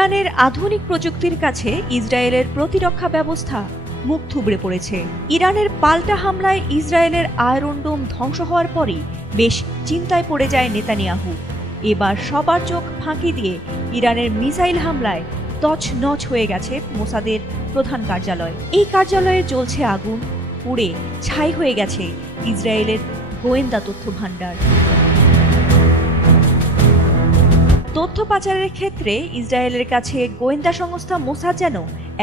ইরানের আধুনিক প্রযুক্তির কাছে ইসরায়েলের প্রতিরক্ষা ব্যবস্থা মুখ থুবড়ে পড়েছে। ইরানের পাল্টা হামলায় ইসরায়েলের আয়রন ডোম ধ্বংস হওয়ার পরই বেশ চিন্তায় পড়ে যায় নেতানিয়াহু। এবার সবার চোখ ফাঁকি দিয়ে ইরানের মিসাইল হামলায় তছনছ হয়ে গেছে মোসাদের প্রধান কার্যালয়। এই কার্যালয়ে জ্বলছে আগুন, পুড়ে ছাই হয়ে গেছে ইসরায়েলের গোয়েন্দা তথ্য ভাণ্ডার। তথ্য পাচারের ক্ষেত্রে ইসরায়েলের কাছে গোয়েন্দা সংস্থা মোসাদ যেন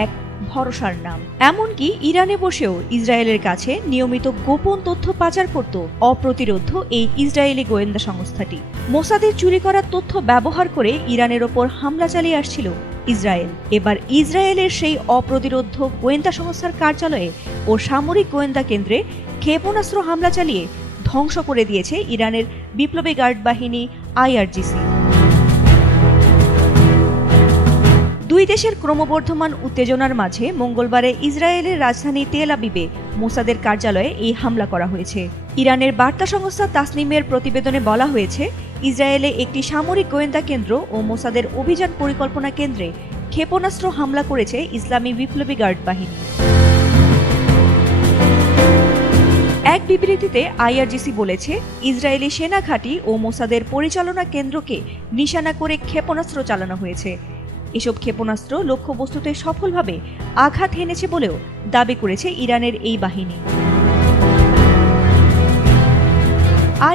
এক ভরসার নাম। এমনকি ইরানে বসেও ইসরায়েলের কাছে নিয়মিত গোপন তথ্য পাচার করত অপ্রতিরোধ্য এই ইসরায়েলি গোয়েন্দা সংস্থাটি। মোসাদের চুরি করা তথ্য ব্যবহার করে ইরানের ওপর হামলা চালিয়ে আসছিল ইসরায়েল। এবার ইসরায়েলের সেই অপ্রতিরোধ্য গোয়েন্দা সংস্থার কার্যালয়ে ও সামরিক গোয়েন্দা কেন্দ্রে ক্ষেপণাস্ত্র হামলা চালিয়ে ধ্বংস করে দিয়েছে ইরানের বিপ্লবী গার্ড বাহিনী IRGC। দুই দেশের ক্রমবর্ধমান উত্তেজনার মাঝে মঙ্গলবারে ইসরায়েলের রাজধানী তেল আবিবে মোসাদের কার্যালয়ে এই হামলা করা হয়েছে। ইরানের বার্তা সংস্থা তাসনিমের প্রতিবেদনে বলা হয়েছে, ইসরায়েলে একটি সামরিক গোয়েন্দা কেন্দ্র ও মোসাদের অভিযান পরিকল্পনা কেন্দ্রে ক্ষেপণাস্ত্র হামলা করেছে ইসলামী বিপ্লবী গার্ড বাহিনী। এক বিবৃতিতে IRGC বলেছে, ইসরায়েলি সেনা ঘাঁটি ও মোসাদের পরিচালনা কেন্দ্রকে নিশানা করে ক্ষেপণাস্ত্র চালানো হয়েছে। এসব ক্ষেপণাস্ত্র লক্ষ্যবস্তুতে সফলভাবে আঘাত হেনেছে বলেও দাবি করেছে ইরানের এই বাহিনী।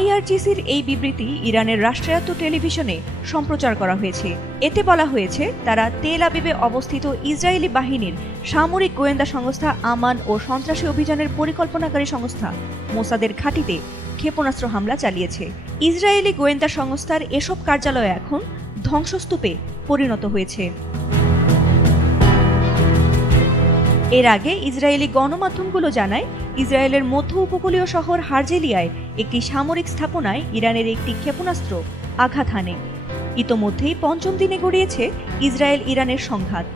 IRGCর এই বিবৃতি ইরানের রাষ্ট্রায়ত্ত টেলিভিশনে সম্প্রচার করা হয়েছে। এতে বলা হয়েছে, তারা তেল আবিবে অবস্থিত ইসরায়েলি বাহিনীর সামরিক গোয়েন্দা সংস্থা আমান ও সন্ত্রাসী অভিযানের পরিকল্পনাকারী সংস্থা মোসাদের ঘাঁটিতে ক্ষেপণাস্ত্র হামলা চালিয়েছে। ইসরায়েলি গোয়েন্দা সংস্থার এসব কার্যালয় এখন ধ্বংসস্তূপে পরিণত হয়েছে। এর আগে ইসরায়েলি গণমাধ্যমগুলো জানায়, ইসরায়েলের মধ্য উপকূলীয় শহর হারজেলিয়ায় একটি সামরিক স্থাপনায় ইরানের একটি ক্ষেপণাস্ত্র আঘাত হানে। ইতোমধ্যেই পঞ্চম দিনে গড়িয়েছে ইসরায়েল ইরানের সংঘাত।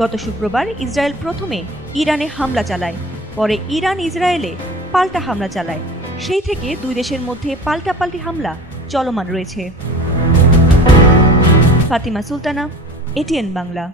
গত শুক্রবার ইসরায়েল প্রথমে ইরানে হামলা চালায়, পরে ইরান ইসরায়েলে পাল্টা হামলা চালায়। সেই থেকে দুই দেশের মধ্যে পাল্টাপাল্টি হামলা চলমান রয়েছে। ফাতিমা সুলতানা, ATN বাংলা।